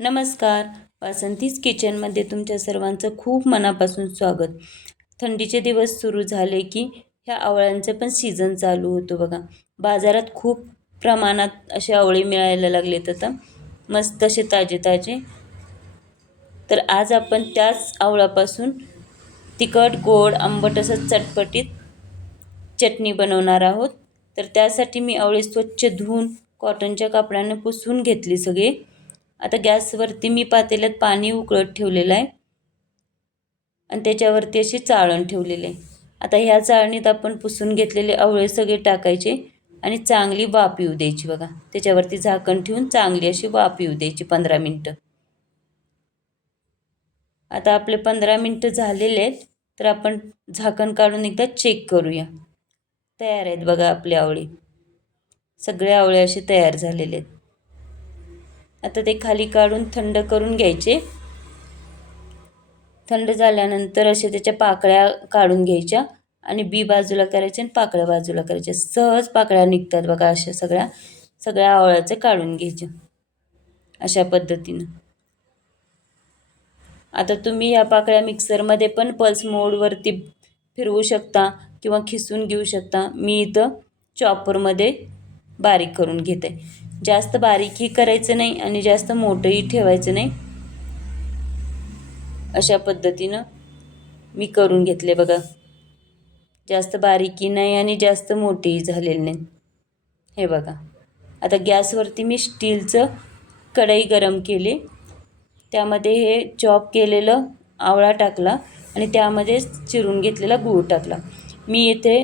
नमस्कार. वासंतीज किचनमध्ये तुमच्या सर्वांचं खूप मनापासून स्वागत. थंडीचे दिवस सुरू झाले की ह्या आवळ्यांचं पण सीझन चालू होतो बघा. बाजारात खूप प्रमाणात असे आवळे मिळायला लागलेत आता, मस्त असे ताजे ताजे. तर आज आपण त्याच आवळापासून तिखट गोड आंबट असं चटपटीत चटणी बनवणार आहोत. तर त्यासाठी मी आवळे स्वच्छ धुवून कॉटनच्या कापडाने पुसून घेतली सगळे. आता गॅसवरती मी पातेल्यात पाणी उकळत ठेवलेलं आहे आणि त्याच्यावरती अशी चाळण ठेवलेली आहे. आता ह्या चाळणीत आपण पुसून घेतलेले आवळे सगळे टाकायचे आणि चांगली वाफ येऊ द्यायची बघा. त्याच्यावरती झाकण ठेवून चांगली अशी वाफ येऊ द्यायची 15 मिनटं. आता आपले 15 मिनटं झालेले आहेत, तर आपण झाकण काढून एकदा चेक करूया. तयार आहेत बघा आपले आवळे. सगळे आवळे असे तयार झालेले आहेत. आता ते खाली काढून थंड करून घ्यायचे. थंड झाल्यानंतर असे त्याच्या पाकळ्या काढून घ्यायच्या आणि बी बाजूला करायचे आणि पाकळ्या बाजूला करायच्या. सहज पाकळ्या निघतात बघा. अशा सगळ्या आवळ्याचे काढून घ्यायचे अशा पद्धतीनं. आता तुम्ही या पाकळ्या मिक्सरमध्ये पण पल्स मोडवरती फिरवू शकता किंवा खिसून घेऊ शकता. मी इथं चॉपरमध्ये बारीक करून घेते. जास्त बारीकही करायचं नाही आणि जास्त मोठंही ठेवायचं नाही. अशा पद्धतीनं मी करून घेतले बघा. जास्त बारीकी नाही आणि जास्त मोठेही झालेले नाही. हे बघा. आता गॅसवरती मी स्टीलचं कढई गरम केली. त्यामध्ये हे चॉप केलेलं आवळा टाकला आणि त्यामध्ये चिरून घेतलेला गूळ टाकला. मी इथे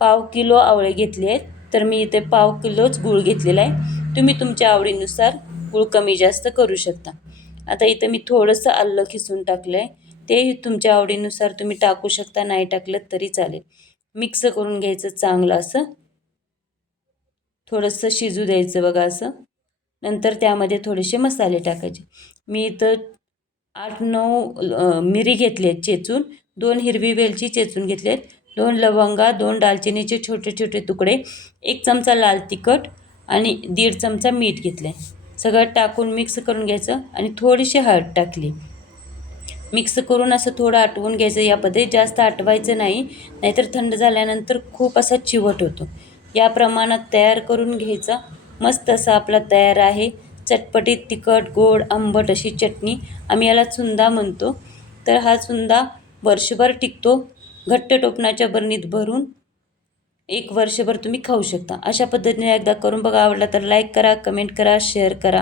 1/2 किलो आवळे घेतले आहेत, तर मी इथे 1/2 किलोच गूळ घेतलेला आहे. तुम्ही तुमच्या आवडीनुसार गूळ कमी जास्त करू शकता. आता इथं मी थोडंसं आलं खिसून टाकलं आहे. ते तुमच्या आवडीनुसार तुम्ही टाकू शकता, नाही टाकलं तरी चालेल. मिक्स करून घ्यायचं चांगलं असं. थोडंसं शिजू द्यायचं बघा असं. नंतर त्यामध्ये थोडेसे मसाले टाकायचे. मी इथं 8-9 मिरी घेतली आहेत चेचून, 2 हिरवी वेलची चेचून घेतली आहेत, 2 लवंगा, 2 दालचिनीचे छोटे छोटे तुकडे, 1 चमचा लाल तिखट आणि 1.5 चमचा मीठ घेतलं आहे. सगळं टाकून मिक्स करून घ्यायचं आणि थोडीशी हळद टाकली. मिक्स करून असं थोडं आटवून घ्यायचं. या पद्धतीत जास्त आटवायचं नाही, नाहीतर थंड झाल्यानंतर खूप असा चिवट होतो. या प्रमाणात तयार करून घ्यायचा. मस्त असा आपला तयार आहे चटपटीत तिखट गोड आंबट अशी चटणी. आम्ही याला चुंदा म्हणतो. तर हा चुंदा वर्षभर टिकतो. घट्ट टोपणाच्या बरणीत भरून 1 वर्षभर तुम्ही खाऊ शकता. अशा पद्धतीने एकदा करून बघा. आवडला तर लाईक करा, कमेंट करा, शेअर करा.